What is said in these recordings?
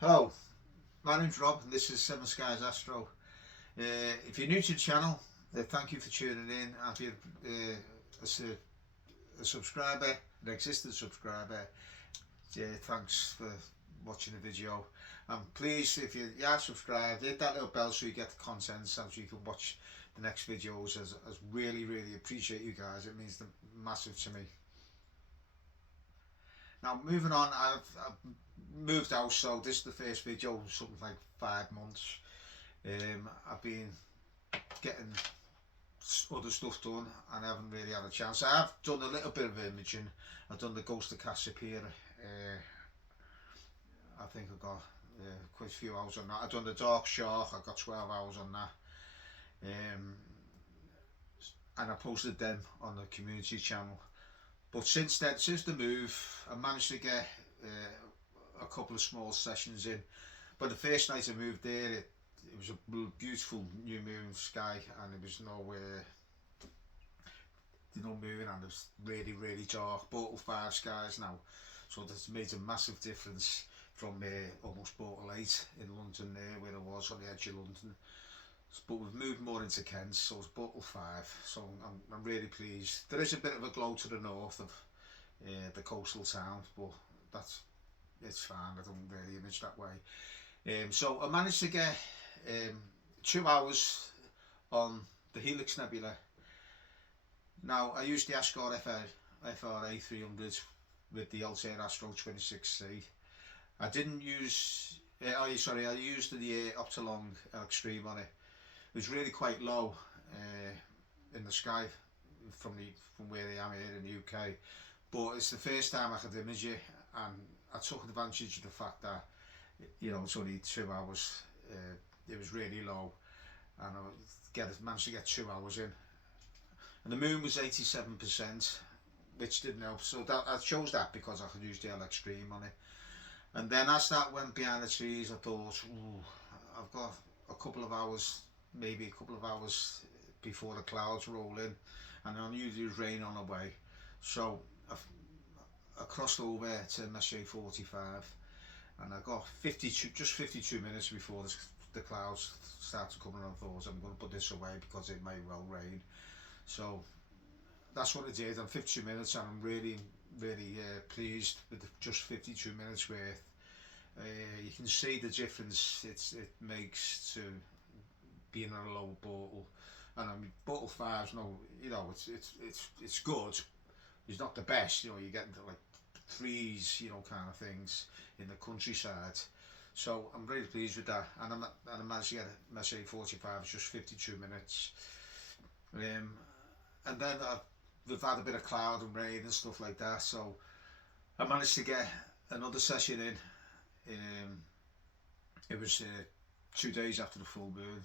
Hello, my name's Rob and this is Seven Skies Astro. If you're new to the channel, thank you for tuning in. If you're a subscriber, an existing subscriber, thanks for watching the video. And please, if you are subscribed, hit that little bell so you get the content so you can watch the next videos. As really appreciate you guys. It means massive to me. Now moving on, I've moved out, so this is the first video in something like 5 months. I've been getting other stuff done and I haven't really had a chance. I have done a little bit of imaging. I've done the Ghost of Cassiopeia. I think I got quite a few hours on that. I've done the Dark Shark. I got 12 hours on that. And I posted them on the community channel. But since then, since the move, I managed to get a couple of small sessions in. But the first night I moved there, it was a beautiful new moon sky, and there was no moon, and it was really dark. Portal 5 skies now, so that's made a massive difference from almost Portal 8 in London there, where I was on the edge of London. But we've moved more into Kent, so it's Portal 5, so I'm really pleased. There is a bit of a glow to the north of the coastal town, but it's fine. I don't really image that way. So I managed to get 2 hours on the Helix Nebula. Now I used the Ascot FRA 300 with the Altair Astro 26C. I didn't use, I used the Optolong Extreme on it. It was really quite low in the sky from where I am here in the UK, but it's the first time I could image it, and I took advantage of the fact that it's only 2 hours. It was really low, and I managed to get 2 hours in, and the moon was 87%, which didn't help. So I chose that because I could use the L Extreme on it. And then as that went behind the trees, I thought, I've got a couple of hours, maybe a couple of hours before the clouds roll in, and I knew there was rain on the way. So I crossed over to Messier 45, and I got just 52 minutes before the clouds started coming on. I thought, I'm going to put this away because it may well rain. So that's what I did. I'm 52 minutes, and I'm really pleased with just 52 minutes worth. You can see the difference it makes to being on a lower portal. And I mean, Portal 5's it's good. It's not the best, you get into like threes, kind of things in the countryside. So I'm really pleased with that, and I managed to get a Messier 45 just 52 minutes. And then we've had a bit of cloud and rain and stuff like that, so I managed to get another session in. It was 2 days after the full moon,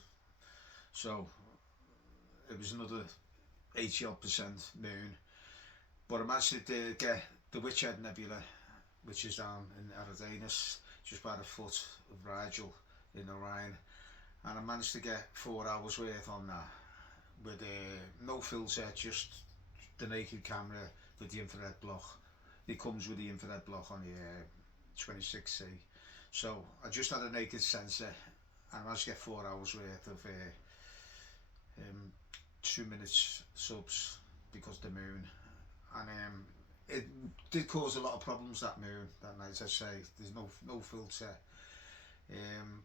so it was another 80% moon. But I managed to get the Witchhead Nebula, which is down in Eridanus, just by the foot of Rigel in Orion, and I managed to get 4 hours worth on that with no filter, just the naked camera with the infrared block. It comes with the infrared block on the 26C. So I just had a naked sensor, and I managed to get 4 hours worth of 2 minutes subs because of the moon. And it did cause a lot of problems that moon that night. I say there's no filter,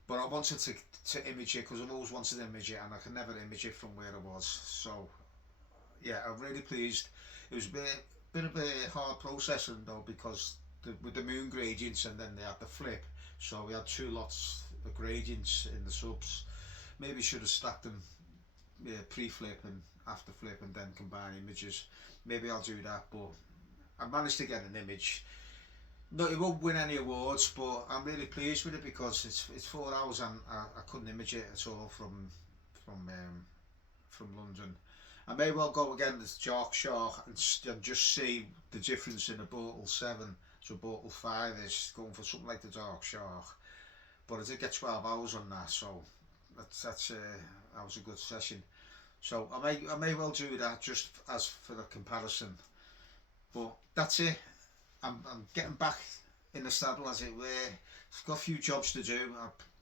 but I wanted to image it because I've always wanted to image it, and I could never image it from where I was. So yeah, I'm really pleased. It was a bit of a hard processing though, because with the moon gradients, and then they had the flip, so we had 2 lots of gradients in the subs. Maybe should have stacked them pre-flip and after flip and then combine images. Maybe I'll do that, but I managed to get an image. No, it won't win any awards, but I'm really pleased with it because it's 4 hours, and I couldn't image it at all from London. I may well go again to Dark Shark and just see the difference in a Portal 7 to Portal 5 is going for something like the Dark Shark. But I did get 12 hours on that, so that was a good session. So I may well do that just as for the comparison. But that's it. I'm getting back in the saddle, as it were. I've got a few jobs to do.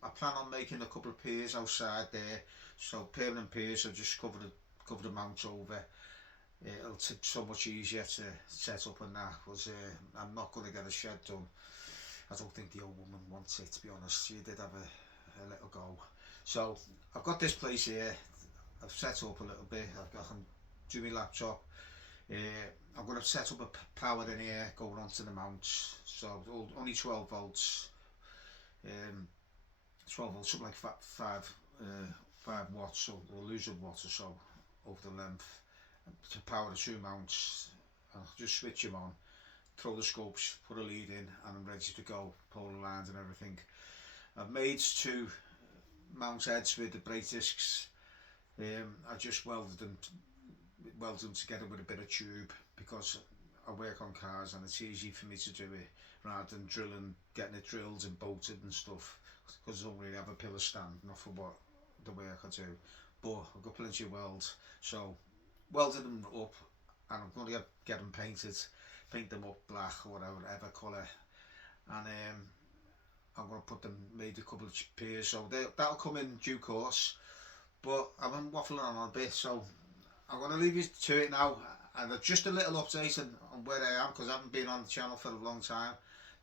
I plan on making a couple of piers outside there, so permanent piers. So just cover the mount over. It'll take so much easier to set up and that, because I'm not going to get a shed done. I don't think the old woman wants it, to be honest. She did have a little go. So I've got this place here. I've set up a little bit. I can do my laptop. I'm going to set up a power in here going onto the mount. So only 12 volts. 12 volts, something like 5 watts, or lose a watt or so over the length to power the two mounts. I'll just switch them on, throw the scopes, put a lead in, and I'm ready to go. Polar lines and everything. I've made 2 mount heads with the brake discs. I just welded them together with a bit of tube, because I work on cars and it's easy for me to do it rather than getting it drilled and bolted and stuff, because I don't really have a pillar stand, not for what the work I do. But I've got plenty of welds, so welded them up, and I'm going to get them painted, paint them up black or whatever colour, and I'm going to made a couple of piers, so that'll come in due course. But I've been waffling on a bit, so I'm going to leave you to it now, and just a little update on where I am, because I haven't been on the channel for a long time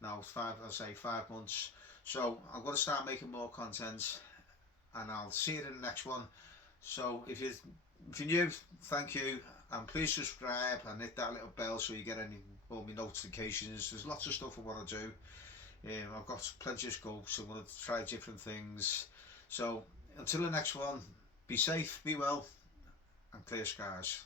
now. 5 months. So I'm going to start making more content, and I'll see you in the next one. So if you're new, thank you, and please subscribe and hit that little bell so you get all my notifications. There's lots of stuff I want to do. I've got plenty of scopes. I want to try different things. So until the next one, be safe, be well, and clear skies.